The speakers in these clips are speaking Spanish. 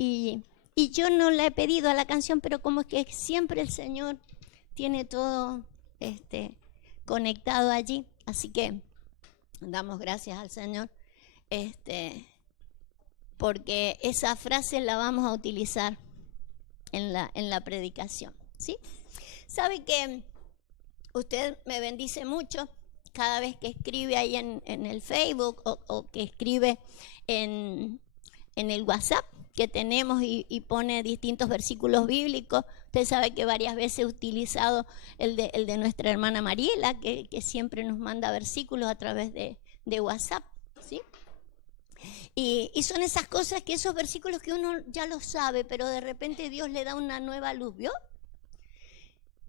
Y, y yo no la he pedido a la canción, pero como es que siempre el Señor tiene todo conectado allí. Así que damos gracias al Señor, porque esa frase la vamos a utilizar en la predicación, ¿sí? Sabe que usted me bendice mucho cada vez que escribe ahí en el Facebook o que escribe en el WhatsApp que tenemos y pone distintos versículos bíblicos. Usted sabe que varias veces he utilizado el de nuestra hermana Mariela, que siempre nos manda versículos a través de WhatsApp, ¿sí? Y son esas cosas, que esos versículos que uno ya los sabe, pero de repente Dios le da una nueva luz, ¿vio?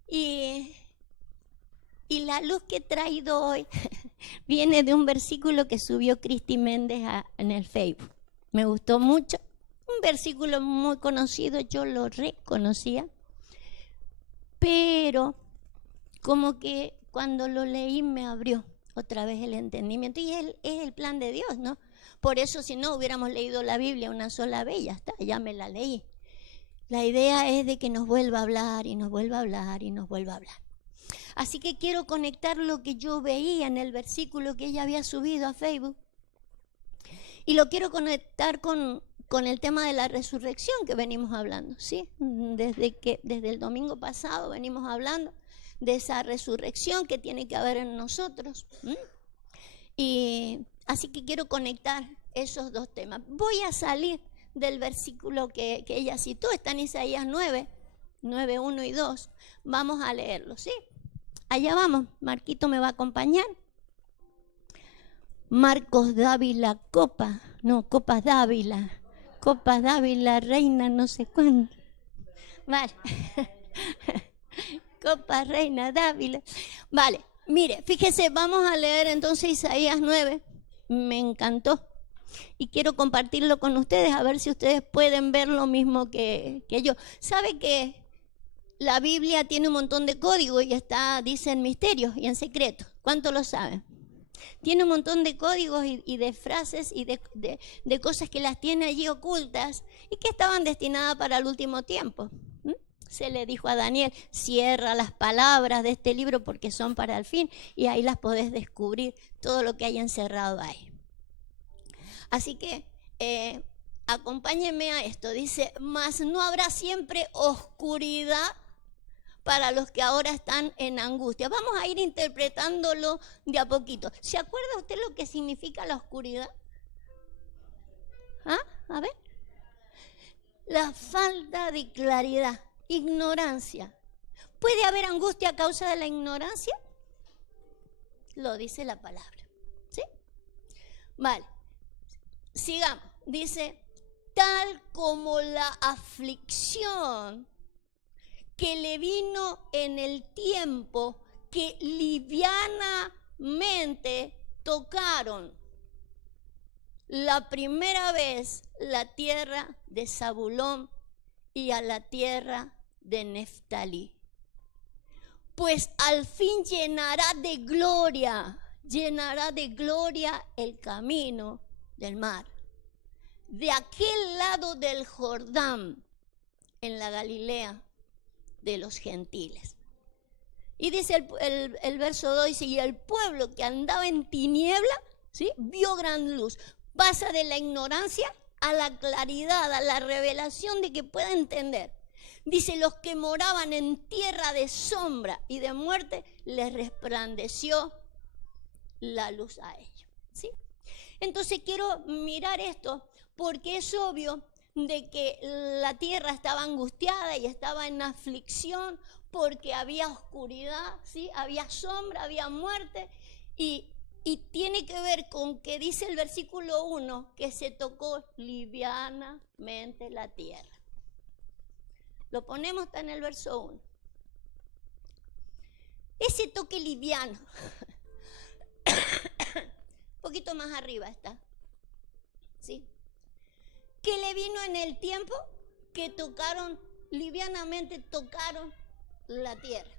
Y la luz que he traído hoy viene de un versículo que subió Cristi Méndez en el Facebook. Me gustó mucho. Un versículo muy conocido, yo lo reconocía. Pero como que cuando lo leí me abrió otra vez el entendimiento. Y es el plan de Dios, ¿no? Por eso, si no hubiéramos leído la Biblia una sola vez, ya está, ya me la leí. La idea es de que nos vuelva a hablar y nos vuelva a hablar y nos vuelva a hablar. Así que quiero conectar lo que yo veía en el versículo que ella había subido a Facebook. Y lo quiero conectar con el tema de la resurrección que venimos hablando, ¿sí? Desde el domingo pasado venimos hablando de esa resurrección que tiene que haber en nosotros. Y así que quiero conectar esos dos temas. Voy a salir del versículo que ella citó, está en Isaías 9, 1 y 2. Vamos a leerlo, ¿sí? Allá vamos, Marquito me va a acompañar. Marcos Dávila, Copas Dávila, Reina, no sé cuándo. Vale. Copas, Reina, Dávila. Vale, mire, fíjese, vamos a leer entonces Isaías 9. Me encantó. Y quiero compartirlo con ustedes, a ver si ustedes pueden ver lo mismo que yo. ¿Sabe que la Biblia tiene un montón de códigos y dice en misterios y en secretos? ¿Cuánto lo saben? Tiene un montón de códigos y de frases y de cosas que las tiene allí ocultas y que estaban destinadas para el último tiempo. Se le dijo a Daniel, cierra las palabras de este libro porque son para el fin, y ahí las podés descubrir, todo lo que hay encerrado ahí. Así que acompáñenme a esto. Dice, mas no habrá siempre oscuridad para los que ahora están en angustia. Vamos a ir interpretándolo de a poquito. ¿Se acuerda usted lo que significa la oscuridad? ¿Ah? A ver. La falta de claridad, ignorancia. ¿Puede haber angustia a causa de la ignorancia? Lo dice la palabra. ¿Sí? Vale. Sigamos. Dice, tal como la aflicción que le vino en el tiempo que livianamente tocaron la primera vez la tierra de Zabulón y a la tierra de Neftalí. Pues al fin llenará de gloria el camino del mar. De aquel lado del Jordán, en la Galilea de los gentiles. Y dice el verso 2, dice, y el pueblo que andaba en tiniebla, ¿sí?, vio gran luz. Pasa de la ignorancia a la claridad, a la revelación de que pueda entender. Dice, los que moraban en tierra de sombra y de muerte, les resplandeció la luz a ellos, ¿sí? Entonces quiero mirar esto porque es obvio de que la tierra estaba angustiada y estaba en aflicción porque había oscuridad, ¿sí? Había sombra, había muerte y tiene que ver con que dice el versículo 1 que se tocó livianamente la tierra. Lo ponemos, está en el verso 1. Ese toque liviano, un poquito más arriba está, ¿sí?, que le vino en el tiempo que livianamente tocaron la tierra.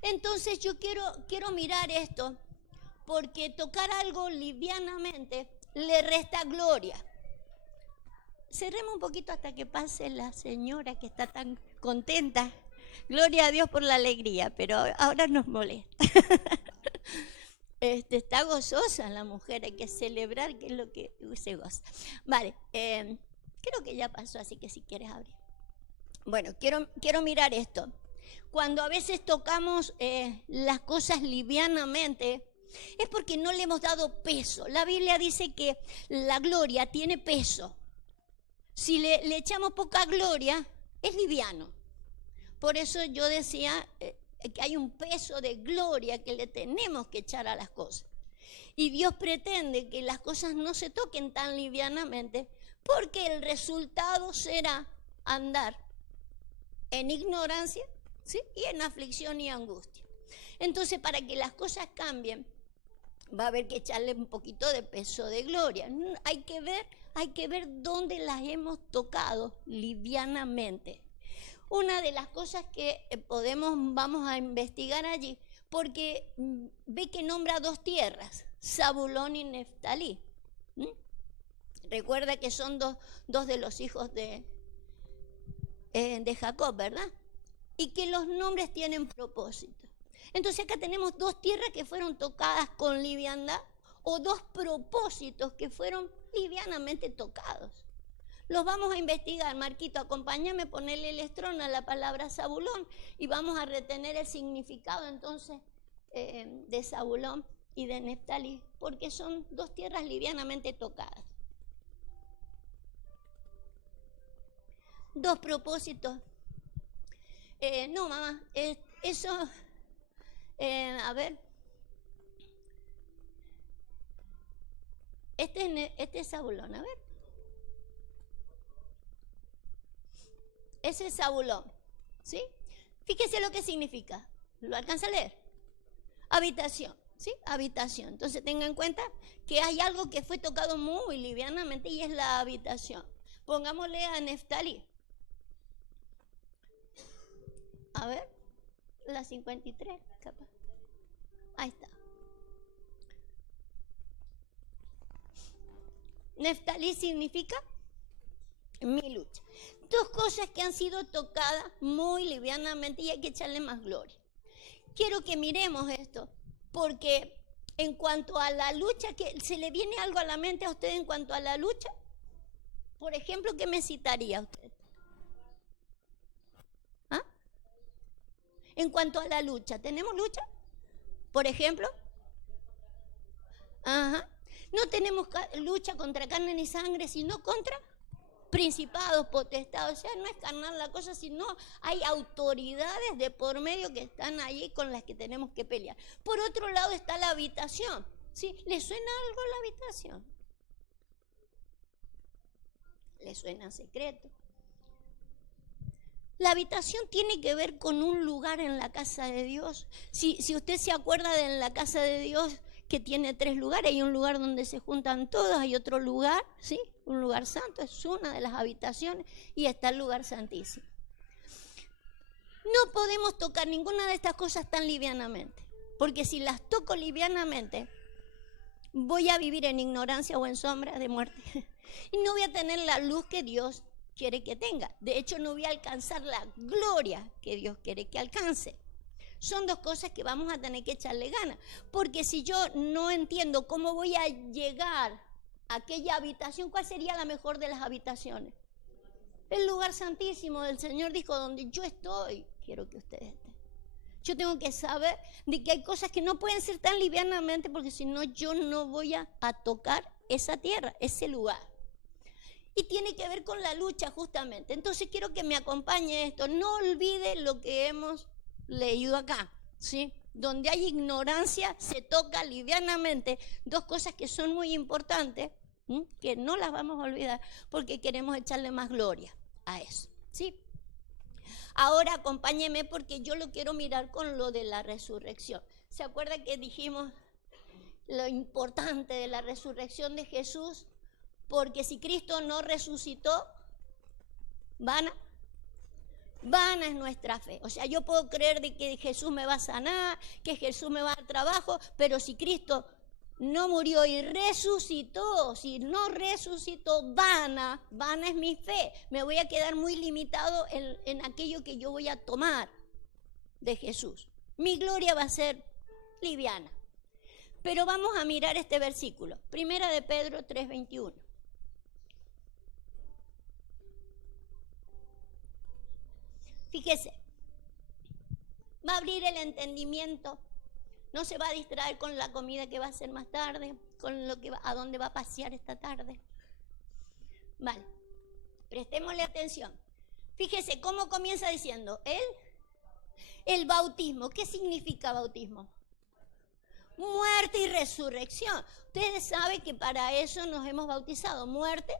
Entonces yo quiero mirar esto, porque tocar algo livianamente le resta gloria. cerremos un poquito hasta que pase la señora que está tan contenta. Gloria a Dios por la alegría, pero ahora nos molesta. Está gozosa la mujer, hay que celebrar que es lo que se goza. Vale, creo que ya pasó, así que si quieres abrir. Bueno, quiero mirar esto. Cuando a veces tocamos las cosas livianamente, es porque no le hemos dado peso. La Biblia dice que la gloria tiene peso. Si le echamos poca gloria, es liviano. Por eso yo decía que hay un peso de gloria que le tenemos que echar a las cosas. Y Dios pretende que las cosas no se toquen tan livianamente, porque el resultado será andar en ignorancia, ¿sí? Y en aflicción y angustia. Entonces, para que las cosas cambien, va a haber que echarle un poquito de peso de gloria. Hay que ver dónde las hemos tocado livianamente. Una de las cosas que vamos a investigar allí, porque ve que nombra dos tierras, Zabulón y Neftalí. Recuerda que son dos de los hijos de Jacob, ¿verdad? Y que los nombres tienen propósito. Entonces acá tenemos dos tierras que fueron tocadas con liviandad, o dos propósitos que fueron livianamente tocados. Los vamos a investigar. Marquito, acompáñame, ponerle el estrón a la palabra Zabulón y vamos a retener el significado entonces de Zabulón y de Neftalí, porque son dos tierras livianamente tocadas. Dos propósitos. No, mamá, eso, a ver. Este es Zabulón, a ver. Ese es Zabulón, ¿sí? Fíjese lo que significa. ¿Lo alcanza a leer? Habitación, ¿sí? Habitación. Entonces tenga en cuenta que hay algo que fue tocado muy livianamente y es la habitación. Pongámosle a Neftalí. A ver, la 53, capaz. Ahí está. Neftalí significa mi lucha. Dos cosas que han sido tocadas muy livianamente y hay que echarle más gloria. Quiero que miremos esto, porque en cuanto a la lucha, que ¿se le viene algo a la mente a usted en cuanto a la lucha? Por ejemplo, ¿qué me citaría usted? ¿Ah? En cuanto a la lucha, ¿tenemos lucha? Por ejemplo. Ajá. No tenemos lucha contra carne ni sangre, sino contra principados, potestados. O sea, no es carnal la cosa, sino hay autoridades de por medio que están allí con las que tenemos que pelear. Por otro lado está la habitación. ¿Sí? ¿Le suena algo la habitación? ¿Le suena secreto? La habitación tiene que ver con un lugar en la casa de Dios. Si usted se acuerda de la casa de Dios, que tiene 3 lugares, hay un lugar donde se juntan todos, hay otro lugar, ¿sí? Un lugar santo, es una de las habitaciones, y está el lugar santísimo. No podemos tocar ninguna de estas cosas tan livianamente, porque si las toco livianamente, voy a vivir en ignorancia o en sombra de muerte, y no voy a tener la luz que Dios quiere que tenga. De hecho, no voy a alcanzar la gloria que Dios quiere que alcance. Son dos cosas que vamos a tener que echarle ganas, porque si yo no entiendo cómo voy a llegar a aquella habitación, ¿cuál sería la mejor de las habitaciones? El lugar santísimo del Señor dijo, donde yo estoy, quiero que ustedes estén. Yo tengo que saber de que hay cosas que no pueden ser tan livianamente, porque si no, yo no voy a tocar esa tierra, ese lugar. Y tiene que ver con la lucha justamente. Entonces quiero que me acompañe esto. No olvide lo que hemos leído acá, ¿sí? Donde hay ignorancia se toca livianamente dos cosas que son muy importantes, que no las vamos a olvidar porque queremos echarle más gloria a eso, ¿sí? Ahora acompáñeme porque yo lo quiero mirar con lo de la resurrección. ¿Se acuerda que dijimos lo importante de la resurrección de Jesús? Porque si Cristo no resucitó, vana es nuestra fe. O sea, yo puedo creer de que Jesús me va a sanar, que Jesús me va a dar trabajo, pero si Cristo no murió y resucitó. Si no resucitó, vana es mi fe. Me voy a quedar muy limitado en aquello que yo voy a tomar de Jesús. Mi gloria va a ser liviana. Pero vamos a mirar este versículo. Primera de Pedro 3:21. Fíjese, va a abrir el entendimiento. No se va a distraer con la comida que va a hacer más tarde, con lo que a dónde va a pasear esta tarde. Vale, prestémosle atención. Fíjese cómo comienza diciendo, el bautismo. ¿Qué significa bautismo? Muerte y resurrección. Ustedes saben que para eso nos hemos bautizado, muerte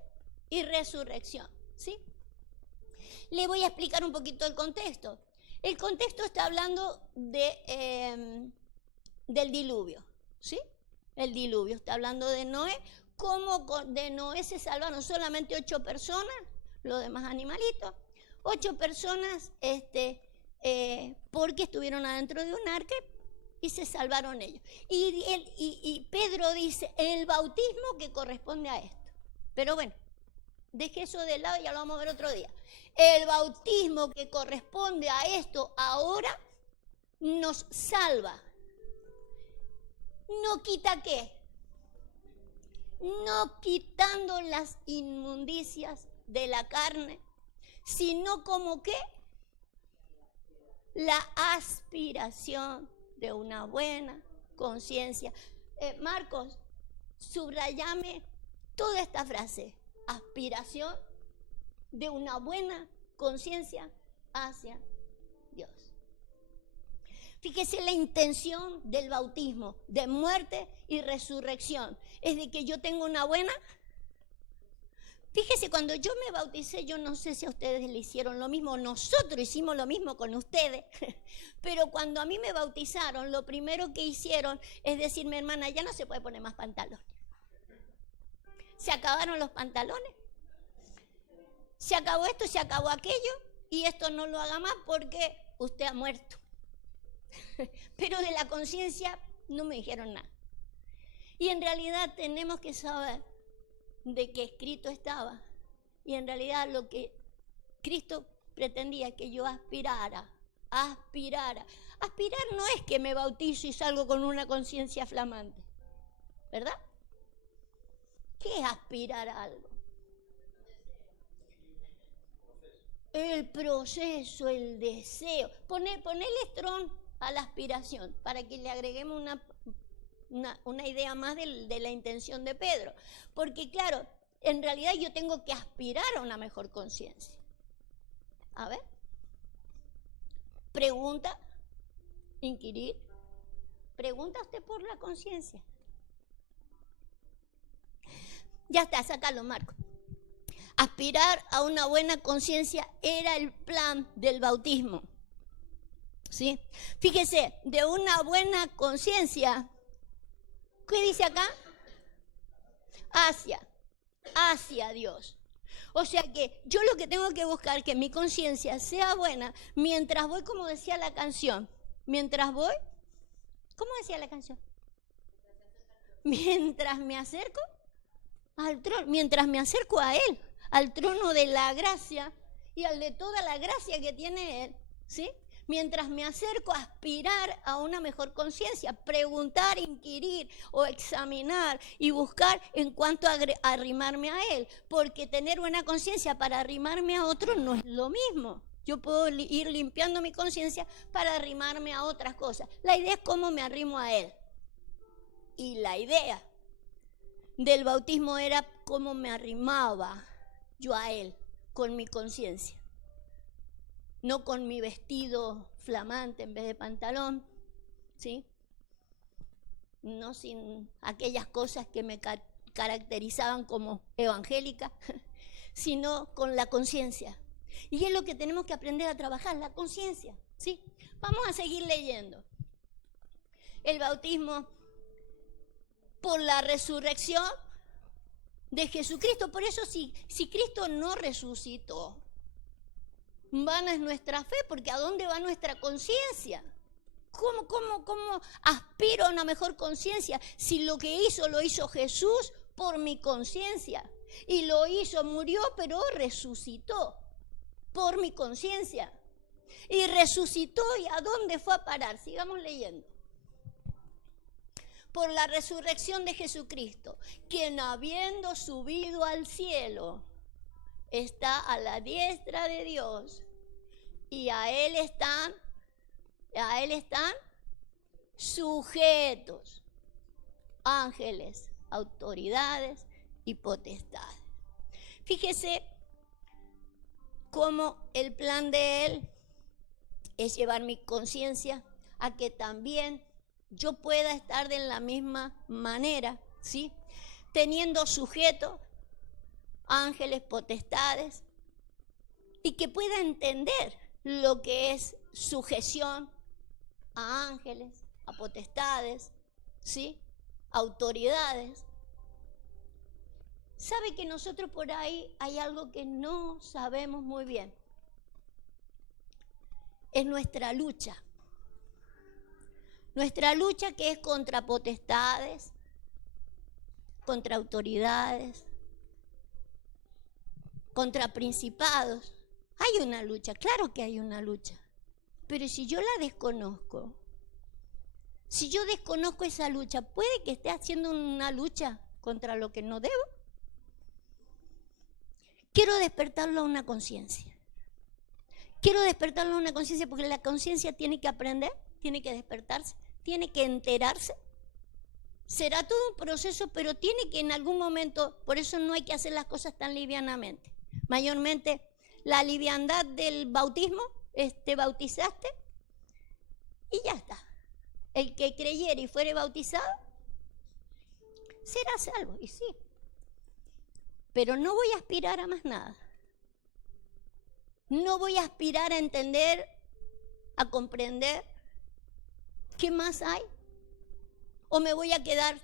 y resurrección, ¿sí? Le voy a explicar un poquito el contexto. El contexto está hablando del diluvio, ¿sí? El diluvio, está hablando de Noé. Cómo de Noé se salvaron solamente 8 personas, los demás animalitos. 8 personas porque estuvieron adentro de un arca y se salvaron ellos. Y Pedro dice, el bautismo que corresponde a esto. Pero bueno, deje eso de lado y ya lo vamos a ver otro día. El bautismo que corresponde a esto ahora nos salva. ¿No quita qué? No quitando las inmundicias de la carne, sino como que la aspiración de una buena conciencia. Marcos, subrayame toda esta frase. Aspiración de una buena conciencia hacia Dios. Fíjese la intención del bautismo, de muerte y resurrección. Es de que yo tengo una buena. Fíjese, cuando yo me bauticé, yo no sé si a ustedes le hicieron lo mismo, nosotros hicimos lo mismo con ustedes, pero cuando a mí me bautizaron, lo primero que hicieron es decirme, hermana, ya no se puede poner más pantalones. Se acabaron los pantalones. Se acabó esto, se acabó aquello, y esto no lo haga más porque usted ha muerto. Pero de la conciencia no me dijeron nada. Y en realidad tenemos que saber de que escrito estaba. Y en realidad lo que Cristo pretendía que yo aspirara. Aspirar no es que me bautizo y salgo con una conciencia flamante, ¿verdad? ¿Qué es aspirar a algo? El proceso, el deseo. Ponele Strong a la aspiración para que le agreguemos una idea más de la intención de Pedro. Porque claro, en realidad yo tengo que aspirar a una mejor conciencia. A ver. Pregunta, inquirir. Pregunta usted por la conciencia. Ya está, sácalo, Marco. Aspirar a una buena conciencia era el plan del bautismo. ¿Sí? Fíjese, de una buena conciencia, ¿qué dice acá? Hacia Dios. O sea que yo lo que tengo que buscar es que mi conciencia sea buena mientras voy, como decía la canción, mientras voy, ¿cómo decía la canción? Mientras me acerco al trono, mientras me acerco a Él, al trono de la gracia y al de toda la gracia que tiene Él, ¿sí? Mientras me acerco a aspirar a una mejor conciencia, preguntar, inquirir o examinar y buscar en cuanto a arrimarme a Él, porque tener buena conciencia para arrimarme a otro no es lo mismo. Yo puedo ir limpiando mi conciencia para arrimarme a otras cosas. La idea es cómo me arrimo a Él. Y la idea del bautismo era cómo me arrimaba yo a Él con mi conciencia. No con mi vestido flamante en vez de pantalón, ¿sí? No sin aquellas cosas que me caracterizaban como evangélica, sino con la conciencia. Y es lo que tenemos que aprender a trabajar, la conciencia, ¿sí? Vamos a seguir leyendo. El bautismo por la resurrección de Jesucristo. Por eso si Cristo no resucitó, vana es nuestra fe, porque ¿a dónde va nuestra conciencia? ¿Cómo aspiro a una mejor conciencia si lo que hizo lo hizo Jesús por mi conciencia? Y lo hizo, murió, pero resucitó por mi conciencia. Y resucitó, ¿y a dónde fue a parar? Sigamos leyendo. Por la resurrección de Jesucristo, quien habiendo subido al cielo, está a la diestra de Dios, y a él están sujetos ángeles, autoridades y potestades. Fíjese cómo el plan de él es llevar mi conciencia a que también yo pueda estar de la misma manera, ¿sí? Teniendo sujetos ángeles, potestades, y que pueda entender lo que es sujeción a ángeles, a potestades, ¿sí? Autoridades. ¿Sabe que nosotros por ahí hay algo que no sabemos muy bien? Es nuestra lucha. Nuestra lucha que es contra potestades, contra autoridades, contra principados. Hay una lucha, claro que hay una lucha. Pero si yo la desconozco, si yo desconozco esa lucha, ¿puede que esté haciendo una lucha contra lo que no debo? Quiero despertarlo a una conciencia. Quiero despertarlo a una conciencia porque la conciencia tiene que aprender, tiene que despertarse, tiene que enterarse. Será todo un proceso, pero tiene que en algún momento, por eso no hay que hacer las cosas tan livianamente. Mayormente la liviandad del bautismo, te bautizaste y ya está. El que creyere y fuere bautizado será salvo, y sí. Pero no voy a aspirar a más nada. No voy a aspirar a entender, a comprender qué más hay, o me voy a quedar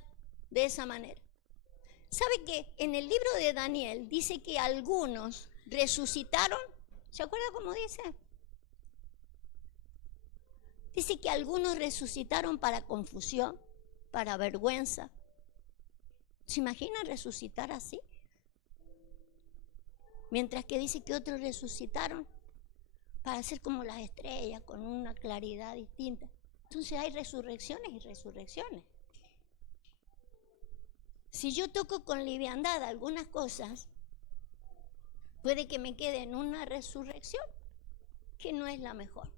de esa manera. ¿Sabe que en el libro de Daniel dice que algunos resucitaron? ¿Se acuerda cómo dice? Dice que algunos resucitaron para confusión, para vergüenza. ¿Se imagina resucitar así? Mientras que dice que otros resucitaron para ser como las estrellas, con una claridad distinta. Entonces hay resurrecciones y resurrecciones. Si yo toco con liviandad algunas cosas, puede que me quede en una resurrección que no es la mejor.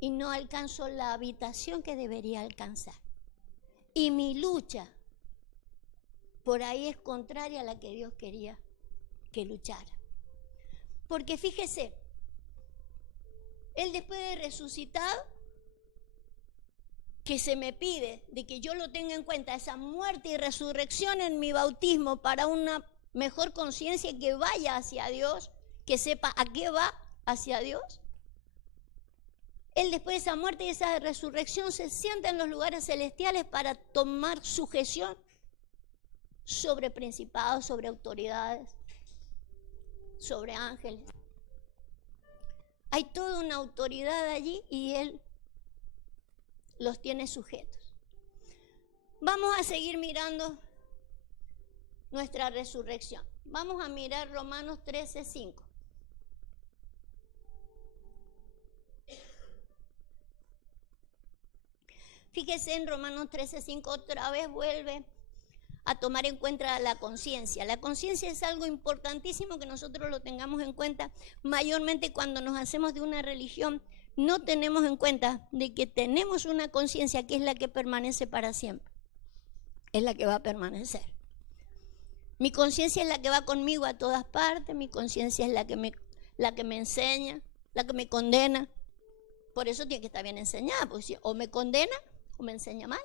Y no alcanzo la habitación que debería alcanzar. Y mi lucha por ahí es contraria a la que Dios quería que luchara. Porque fíjese, Él después de resucitado, que se me pide de que yo lo tenga en cuenta, esa muerte y resurrección en mi bautismo para una mejor conciencia que vaya hacia Dios, que sepa a qué va hacia Dios. Él después de esa muerte y esa resurrección se sienta en los lugares celestiales para tomar sujeción sobre principados, sobre autoridades, sobre ángeles. Hay toda una autoridad allí y Él los tiene sujetos. Vamos a seguir mirando nuestra resurrección. Vamos a mirar Romanos 13:5. Fíjese en Romanos 13:5, otra vez vuelve a tomar en cuenta la conciencia. La conciencia es algo importantísimo que nosotros lo tengamos en cuenta. Mayormente cuando nos hacemos de una religión, no tenemos en cuenta de que tenemos una conciencia que es la que permanece para siempre. Es la que va a permanecer. Mi conciencia es la que va conmigo a todas partes. Mi conciencia es la que me enseña, la que me condena. Por eso tiene que estar bien enseñada, porque si o me condena o me enseña mal.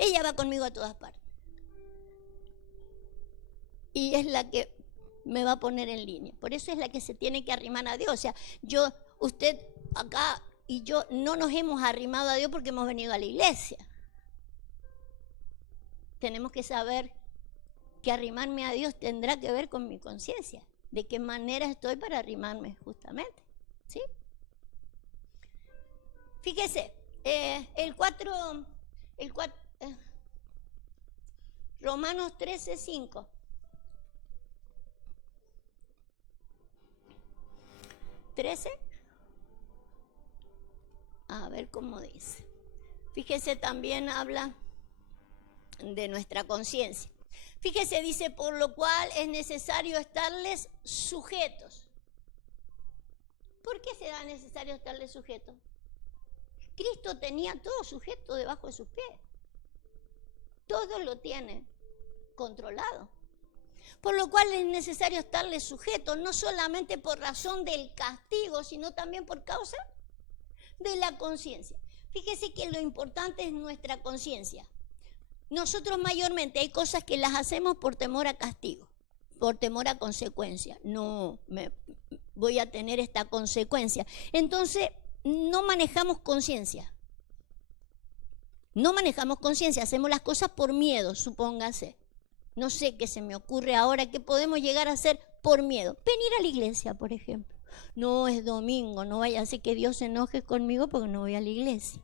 Ella va conmigo a todas partes. Y es la que me va a poner en línea. Por eso es la que se tiene que arrimar a Dios. O sea, usted acá y yo no nos hemos arrimado a Dios porque hemos venido a la iglesia. Tenemos que saber que arrimarme a Dios tendrá que ver con mi conciencia. De qué manera estoy para arrimarme justamente. ¿Sí? Fíjese, Romanos 13:5. 13. A ver cómo dice. Fíjese, también habla de nuestra conciencia. Fíjese, dice, por lo cual es necesario estarles sujetos. ¿Por qué será necesario estarles sujetos? Cristo tenía todo sujeto debajo de sus pies. Todo lo tiene controlado. Por lo cual es necesario estarles sujetos, no solamente por razón del castigo, sino también por causa de la conciencia. Fíjese que lo importante es nuestra conciencia. Nosotros mayormente hay cosas que las hacemos por temor a castigo, por temor a consecuencia. No voy a tener esta consecuencia. Entonces, no manejamos conciencia. No manejamos conciencia, hacemos las cosas por miedo, supóngase. No sé qué se me ocurre ahora, qué podemos llegar a hacer por miedo. Venir a la iglesia, por ejemplo. No es domingo, no vaya a ser que Dios se enoje conmigo porque no voy a la iglesia.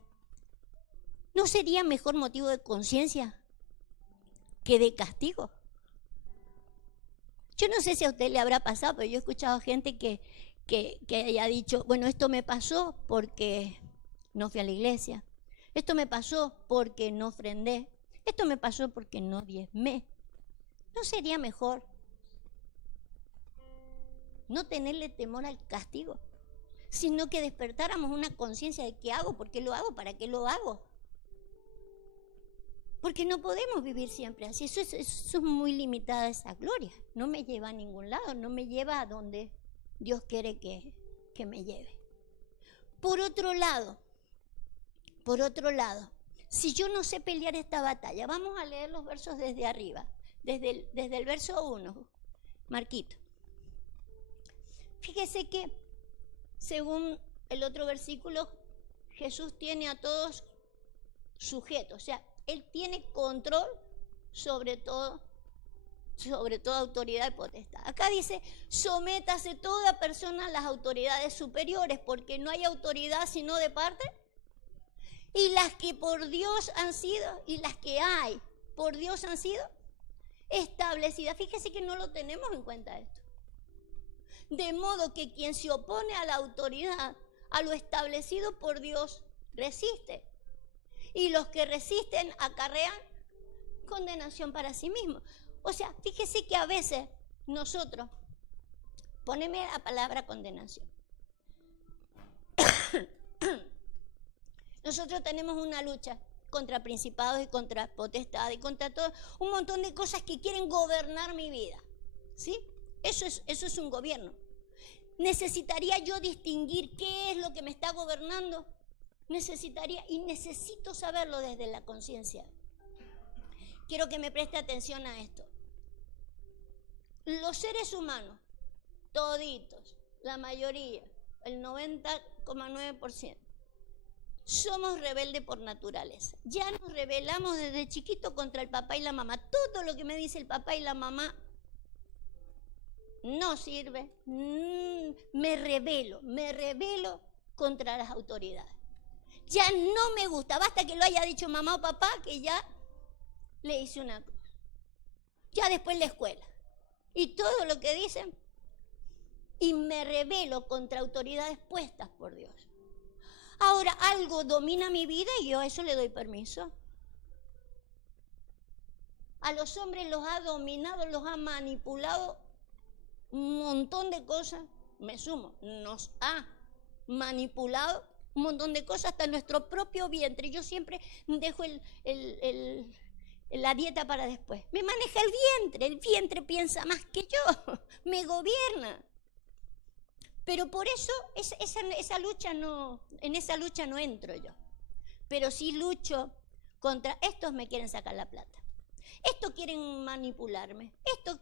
¿No sería mejor motivo de conciencia que de castigo? Yo no sé si a usted le habrá pasado, pero yo he escuchado gente que haya dicho, bueno, esto me pasó porque no fui a la iglesia. Esto me pasó porque no ofrendé. Esto me pasó porque no diezmé. ¿No sería mejor no tenerle temor al castigo, sino que despertáramos una conciencia de qué hago, por qué lo hago, para qué lo hago? Porque no podemos vivir siempre así. Eso es muy limitada esa gloria. No me lleva a ningún lado, no me lleva a donde Dios quiere que me lleve. Por otro lado, si yo no sé pelear esta batalla, vamos a leer los versos desde arriba, desde el verso 1, Marquito. Fíjese que, según el otro versículo, Jesús tiene a todos sujetos, o sea, Él tiene control sobre toda autoridad y potestad. Acá dice, sométase toda persona a las autoridades superiores, porque no hay autoridad sino de parte, y las que por Dios han sido, y las que hay por Dios han sido establecidas. Fíjese que no lo tenemos en cuenta esto. De modo que quien se opone a la autoridad, a lo establecido por Dios, resiste. Y los que resisten acarrean condenación para sí mismos. O sea, fíjese que a veces nosotros, poneme la palabra condenación. Nosotros tenemos una lucha contra principados y contra potestades y contra todo, un montón de cosas que quieren gobernar mi vida. ¿Sí? Eso es un gobierno. ¿Necesitaría yo distinguir qué es lo que me está gobernando? Necesito saberlo desde la conciencia. Quiero que me preste atención a esto. Los seres humanos, toditos, la mayoría, el 90,9%, somos rebeldes por naturaleza. Ya nos rebelamos desde chiquito contra el papá y la mamá. Todo lo que me dice el papá y la mamá no sirve. Me rebelo contra las autoridades. Ya no me gusta, basta que lo haya dicho mamá o papá, que ya le hice una cruz. Ya después la escuela. Y todo lo que dicen. Y me rebelo contra autoridades puestas por Dios. Ahora algo domina mi vida y yo a eso le doy permiso. A los hombres los ha dominado, los ha manipulado un montón de cosas. Me sumo, nos ha manipulado un montón de cosas hasta nuestro propio vientre. Yo siempre dejo la dieta para después. Me maneja el vientre piensa más que yo, me gobierna. Pero por eso en esa lucha no entro yo. Pero sí lucho contra estos me quieren sacar la plata. Estos quieren manipularme. Esto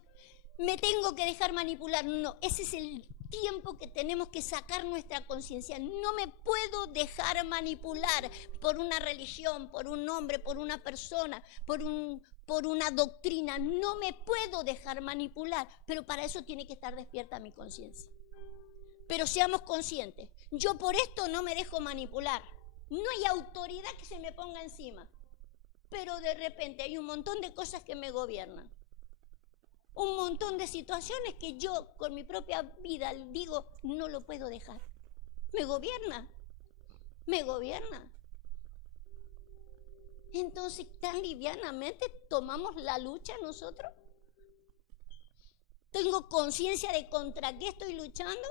me tengo que dejar manipular. No, ese es el tiempo que tenemos que sacar nuestra conciencia. No me puedo dejar manipular por una religión, por un hombre, por una persona, por una doctrina. No me puedo dejar manipular, pero para eso tiene que estar despierta mi conciencia. Pero seamos conscientes, yo por esto no me dejo manipular. No hay autoridad que se me ponga encima. Pero de repente hay un montón de cosas que me gobiernan. Un montón de situaciones que yo con mi propia vida digo, no lo puedo dejar. Me gobierna. Me gobierna. Entonces, tan livianamente tomamos la lucha nosotros. ¿Tengo conciencia de contra qué estoy luchando?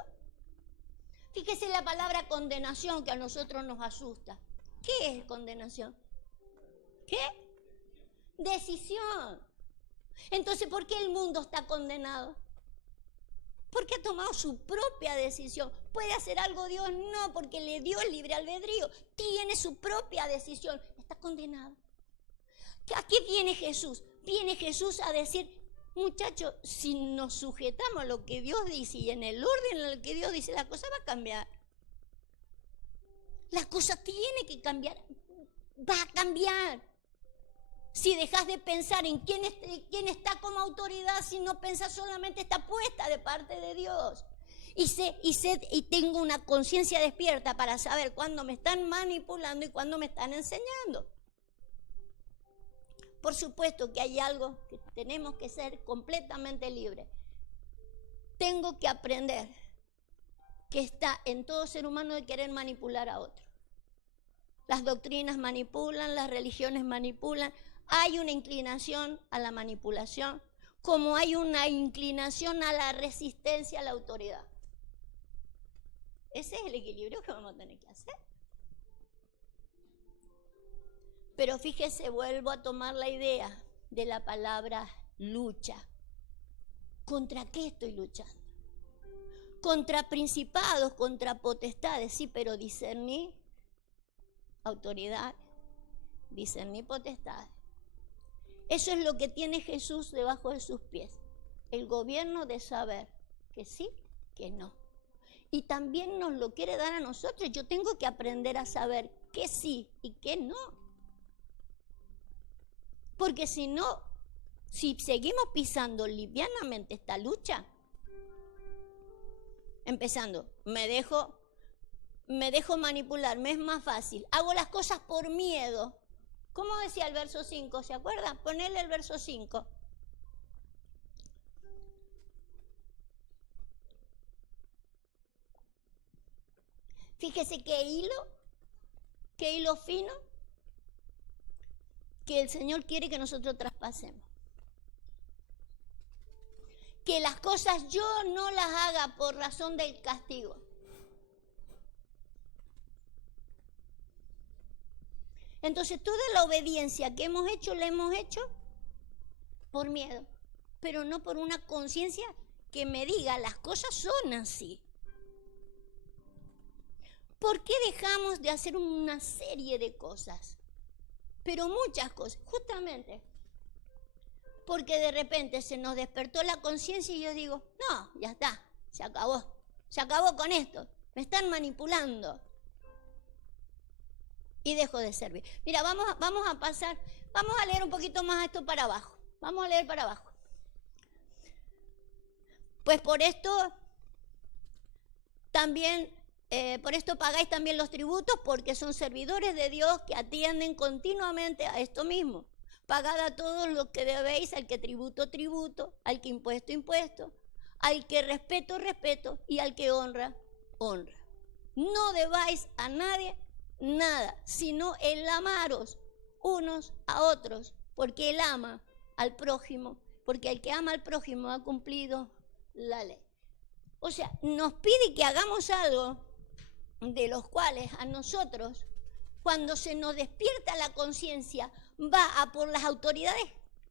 Fíjese la palabra condenación que a nosotros nos asusta. ¿Qué es condenación? ¿Qué? Decisión. Entonces, ¿por qué el mundo está condenado? Porque ha tomado su propia decisión. ¿Puede hacer algo Dios? No, porque le dio el libre albedrío. Tiene su propia decisión. Está condenado. ¿A qué viene Jesús? Viene Jesús a decir, muchachos, si nos sujetamos a lo que Dios dice y en el orden en el que Dios dice, la cosa va a cambiar. La cosa tiene que cambiar. Va a cambiar. Si dejas de pensar en quién está como autoridad, si no pensas solamente está puesta de parte de Dios. Y tengo una conciencia despierta para saber cuándo me están manipulando y cuándo me están enseñando. Por supuesto que hay algo que tenemos que ser completamente libres. Tengo que aprender que está en todo ser humano de querer manipular a otro. Las doctrinas manipulan, las religiones manipulan. Hay una inclinación a la manipulación, como hay una inclinación a la resistencia a la autoridad. Ese es el equilibrio que vamos a tener que hacer. Pero fíjese, vuelvo a tomar la idea de la palabra lucha. ¿Contra qué estoy luchando? Contra principados, contra potestades, sí, pero discernir autoridad, discernir potestades. Eso es lo que tiene Jesús debajo de sus pies. El gobierno de saber que sí, que no. Y también nos lo quiere dar a nosotros. Yo tengo que aprender a saber que sí y que no. Porque si no, si seguimos pisando livianamente esta lucha, empezando, me dejo manipular, me es más fácil. Hago las cosas por miedo. ¿Cómo decía el verso 5? ¿Se acuerdan? Ponele el verso 5. Fíjese qué hilo fino que el Señor quiere que nosotros traspasemos. Que las cosas yo no las haga por razón del castigo. Entonces toda la obediencia que hemos hecho, la hemos hecho por miedo, pero no por una conciencia que me diga las cosas son así. ¿Por qué dejamos de hacer una serie de cosas? Pero muchas cosas, justamente porque de repente se nos despertó la conciencia y yo digo, no, ya está, se acabó con esto, me están manipulando. Y dejo de servir. Mira, vamos a pasar, vamos a leer un poquito más esto para abajo. Vamos a leer para abajo. Pues por esto también, por esto pagáis también los tributos, porque son servidores de Dios que atienden continuamente a esto mismo. Pagad a todos lo que debéis, al que tributo, tributo, al que impuesto, impuesto, al que respeto, respeto, y al que honra, honra. No debáis a nadie nada, sino el amaros unos a otros, porque él ama al prójimo, porque el que ama al prójimo ha cumplido la ley. O sea, nos pide que hagamos algo de los cuales a nosotros, cuando se nos despierta la conciencia, va a por las autoridades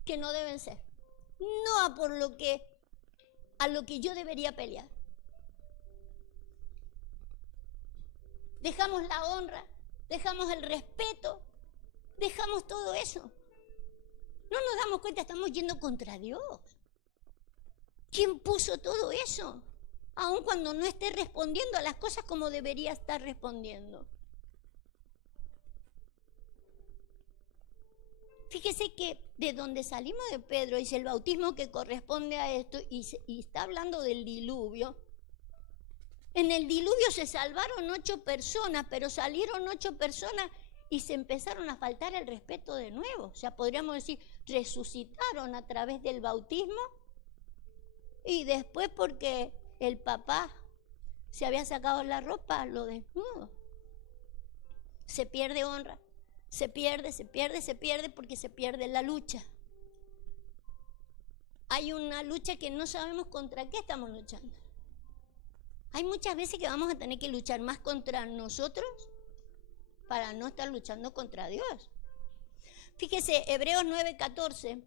que no deben ser, no a por a lo que yo debería pelear. Dejamos la honra, dejamos el respeto, dejamos todo eso. No nos damos cuenta, estamos yendo contra Dios. ¿Quién puso todo eso? Aun cuando no esté respondiendo a las cosas como debería estar respondiendo. Fíjese que de donde salimos de Pedro, dice el bautismo que corresponde a esto, y está hablando del diluvio. En el diluvio se salvaron 8 personas, pero salieron 8 personas y se empezaron a faltar el respeto de nuevo. O sea, podríamos decir, resucitaron a través del bautismo y después porque el papá se había sacado la ropa, lo desnudo. Se pierde honra, se pierde porque se pierde la lucha. Hay una lucha que no sabemos contra qué estamos luchando. Hay muchas veces que vamos a tener que luchar más contra nosotros para no estar luchando contra Dios. Fíjese, Hebreos 9:14.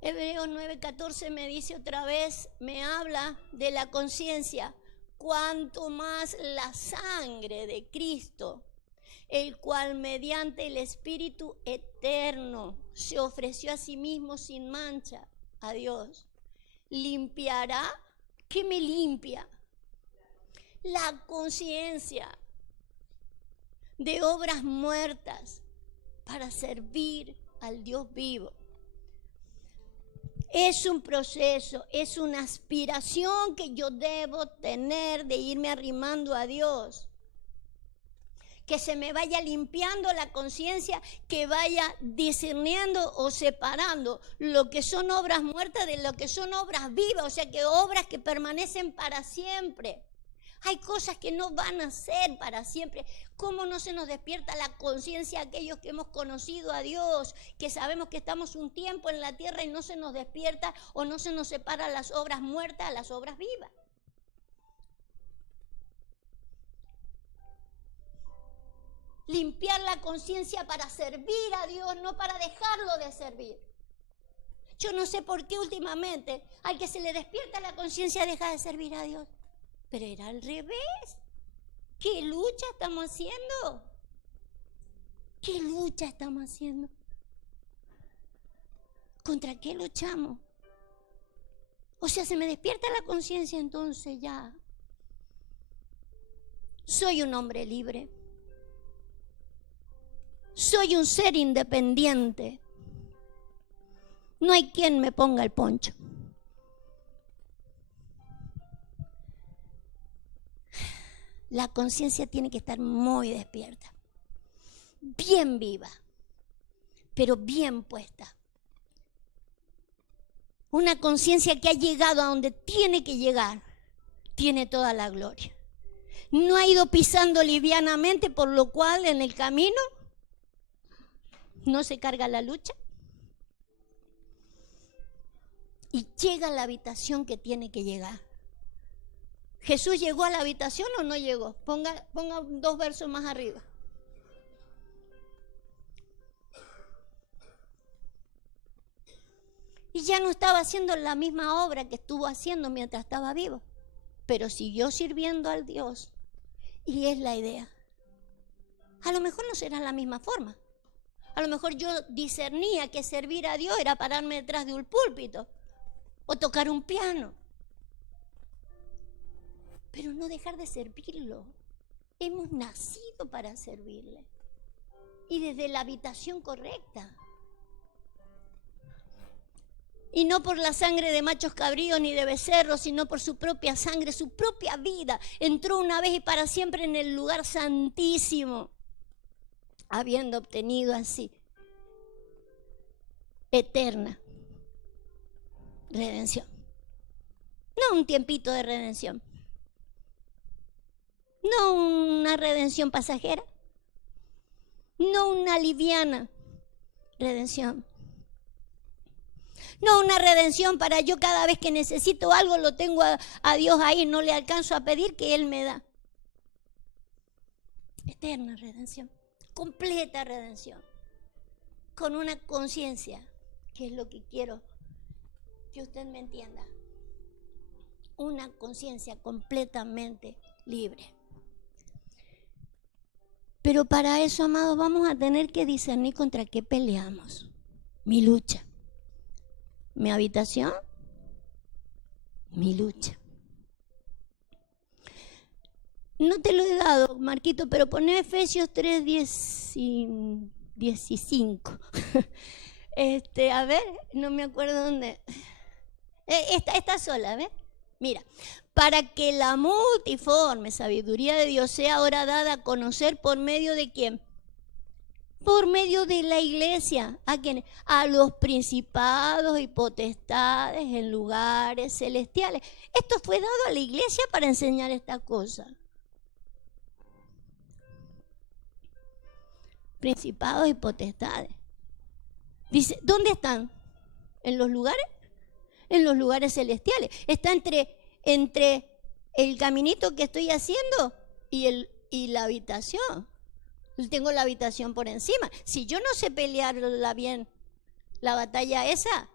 Hebreos 9:14 me dice otra vez, me habla de la conciencia. Cuanto más la sangre de Cristo, el cual mediante el Espíritu eterno se ofreció a sí mismo sin mancha a Dios, limpiará. ¿Qué me limpia? La conciencia de obras muertas para servir al Dios vivo. Es un proceso, es una aspiración que yo debo tener de irme arrimando a Dios. Que se me vaya limpiando la conciencia, que vaya discerniendo o separando lo que son obras muertas de lo que son obras vivas, o sea, que obras que permanecen para siempre. Hay cosas que no van a ser para siempre. ¿Cómo no se nos despierta la conciencia a aquellos que hemos conocido a Dios, que sabemos que estamos un tiempo en la tierra y no se nos despierta o no se nos separa las obras muertas a las obras vivas? Limpiar la conciencia para servir a Dios, no para dejarlo de servir. Yo no sé por qué últimamente al que se le despierta la conciencia deja de servir a Dios. Pero era al revés. ¿Qué lucha estamos haciendo? ¿Qué lucha estamos haciendo? ¿Contra qué luchamos? O sea, se me despierta la conciencia, entonces ya soy un hombre libre. Soy un ser independiente. No hay quien me ponga el poncho. La conciencia tiene que estar muy despierta, bien viva, pero bien puesta. Una conciencia que ha llegado a donde tiene que llegar, tiene toda la gloria. No ha ido pisando livianamente, por lo cual en el camino no se carga la lucha y llega a la habitación que tiene que llegar. ¿Jesús llegó a la habitación o no llegó? Ponga 2 versos más arriba. Y ya no estaba haciendo la misma obra que estuvo haciendo mientras estaba vivo, pero siguió sirviendo al Dios. Y es la idea. A lo mejor no será la misma forma. A lo mejor yo discernía que servir a Dios era pararme detrás de un púlpito o tocar un piano. Pero no dejar de servirlo. Hemos nacido para servirle. Y desde la habitación correcta. Y no por la sangre de machos cabríos ni de becerros, sino por su propia sangre, su propia vida. Entró una vez y para siempre en el lugar santísimo, habiendo obtenido así eterna redención. No un tiempito de redención. No una redención pasajera. No una liviana redención. No una redención para yo cada vez que necesito algo lo tengo a Dios ahí, no le alcanzo a pedir que Él me da. Eterna redención, completa redención, con una conciencia, que es lo que quiero que usted me entienda. Una conciencia completamente libre. Pero para eso, amados, vamos a tener que discernir contra qué peleamos. Mi lucha. Mi habitación, mi lucha. No te lo he dado, Marquito, pero poné Efesios 3:15. A ver, no me acuerdo dónde. Está sola, ¿ves? Mira, para que la multiforme sabiduría de Dios sea ahora dada a conocer por medio de ¿quién? Por medio de la iglesia. ¿A quién? A los principados y potestades en lugares celestiales. Esto fue dado a la iglesia para enseñar esta cosa. Principados y potestades. Dice, ¿dónde están? ¿En los lugares? En los lugares celestiales. Está entre el caminito que estoy haciendo y la habitación. Tengo la habitación por encima. Si yo no sé pelearla bien, la batalla esa,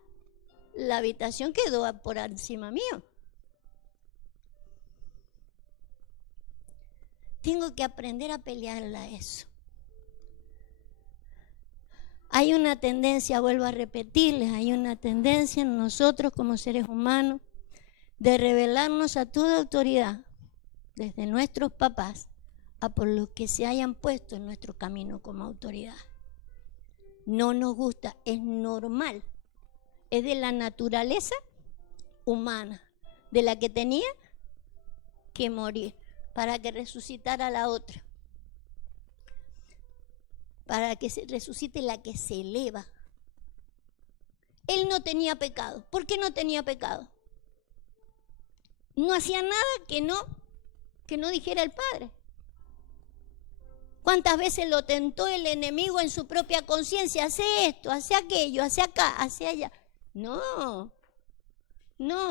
la habitación quedó por encima mío. Tengo que aprender a pelearla eso. Hay una tendencia, vuelvo a repetirles, hay una tendencia en nosotros como seres humanos de rebelarnos a toda autoridad, desde nuestros papás a por los que se hayan puesto en nuestro camino como autoridad. No nos gusta, es normal, es de la naturaleza humana, de la que tenía que morir para que resucitara la otra. Para que se resucite la que se eleva. Él no tenía pecado. ¿Por qué no tenía pecado? No hacía nada que no dijera el Padre. ¿Cuántas veces lo tentó el enemigo en su propia conciencia? Hace esto, hace aquello, hace acá, hace allá. No,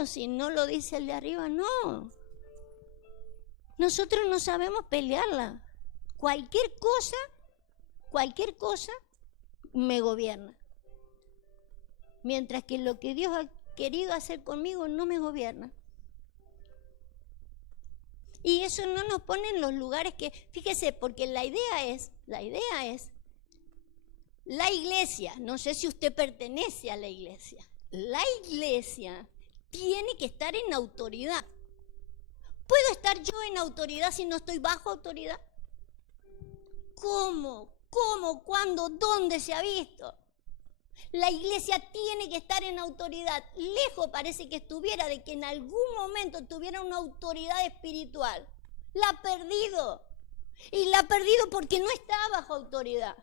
si no lo dice el de arriba, no. Nosotros no sabemos pelearla. Cualquier cosa me gobierna. Mientras que lo que Dios ha querido hacer conmigo no me gobierna. Y eso no nos pone en los lugares que, fíjese, porque la idea es, la iglesia, no sé si usted pertenece a la iglesia tiene que estar en autoridad. ¿Puedo estar yo en autoridad si no estoy bajo autoridad? ¿Cómo? ¿Cuándo? ¿Dónde se ha visto? La iglesia tiene que estar en autoridad. Lejos parece que estuviera de que en algún momento tuviera una autoridad espiritual. La ha perdido. Y la ha perdido porque no está bajo autoridad.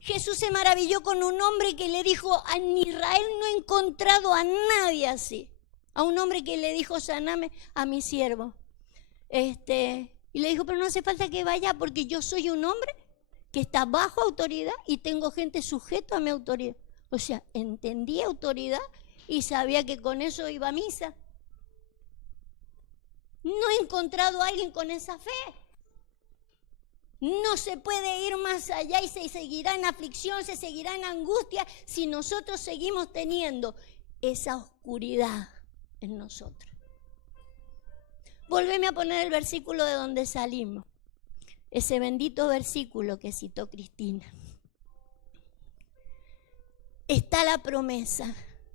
Jesús se maravilló con un hombre que le dijo, en Israel no he encontrado a nadie así. A un hombre que le dijo, saname a mi siervo. Y le dijo, pero no hace falta que vaya porque yo soy un hombre que está bajo autoridad y tengo gente sujeta a mi autoridad. O sea, entendía autoridad y sabía que con eso iba a misa. No he encontrado a alguien con esa fe. No se puede ir más allá y se seguirá en aflicción, se seguirá en angustia si nosotros seguimos teniendo esa oscuridad en nosotros. Volveme a poner el versículo de donde salimos. Ese bendito versículo que citó Cristina. Está la promesa.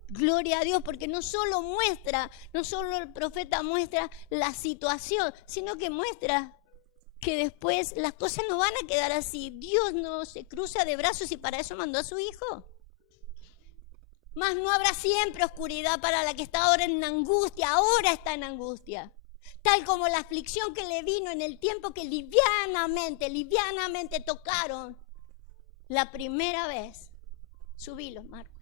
Gloria a Dios, porque no solo el profeta muestra la situación, sino que muestra que después las cosas no van a quedar así. Dios no se cruza de brazos y para eso mandó a su Hijo. Mas no habrá siempre oscuridad para la que está ahora en angustia, ahora está en angustia. Tal como la aflicción que le vino en el tiempo que livianamente tocaron la primera vez. Subilo, Marcos.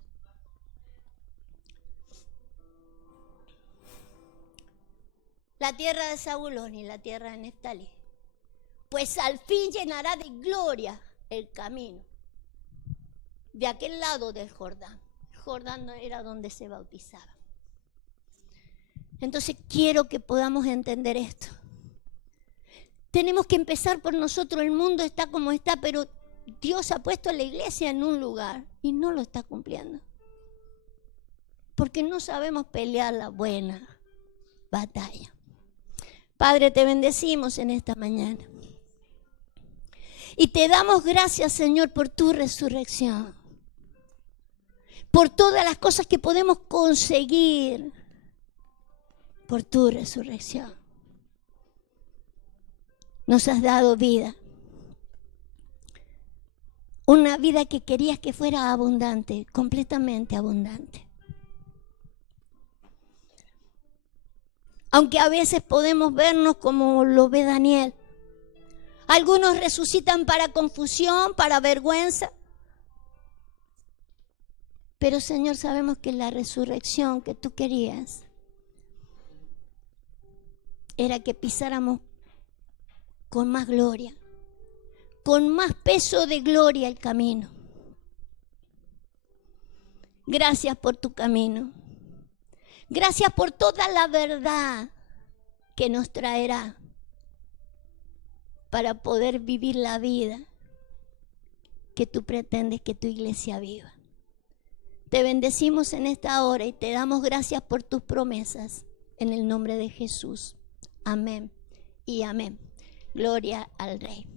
La tierra de Zabulón y la tierra de Neftalí. Pues al fin llenará de gloria el camino de aquel lado del Jordán. Jordán no era donde se bautizaba. Entonces quiero que podamos entender esto. Tenemos que empezar por nosotros. El mundo está como está, pero Dios ha puesto a la iglesia en un lugar y no lo está cumpliendo. Porque no sabemos pelear la buena batalla. Padre, te bendecimos en esta mañana. Y te damos gracias, Señor, por tu resurrección. Por todas las cosas que podemos conseguir. Por tu resurrección. Nos has dado vida. Una vida que querías que fuera abundante, completamente abundante. Aunque a veces podemos vernos como lo ve Daniel. Algunos resucitan para confusión, para vergüenza. Pero Señor, sabemos que la resurrección que tú querías era que pisáramos con más gloria, con más peso de gloria el camino. Gracias por tu camino. Gracias por toda la verdad que nos traerá para poder vivir la vida que tú pretendes que tu iglesia viva. Te bendecimos en esta hora y te damos gracias por tus promesas. En el nombre de Jesús. Amén y amén. Gloria al Rey.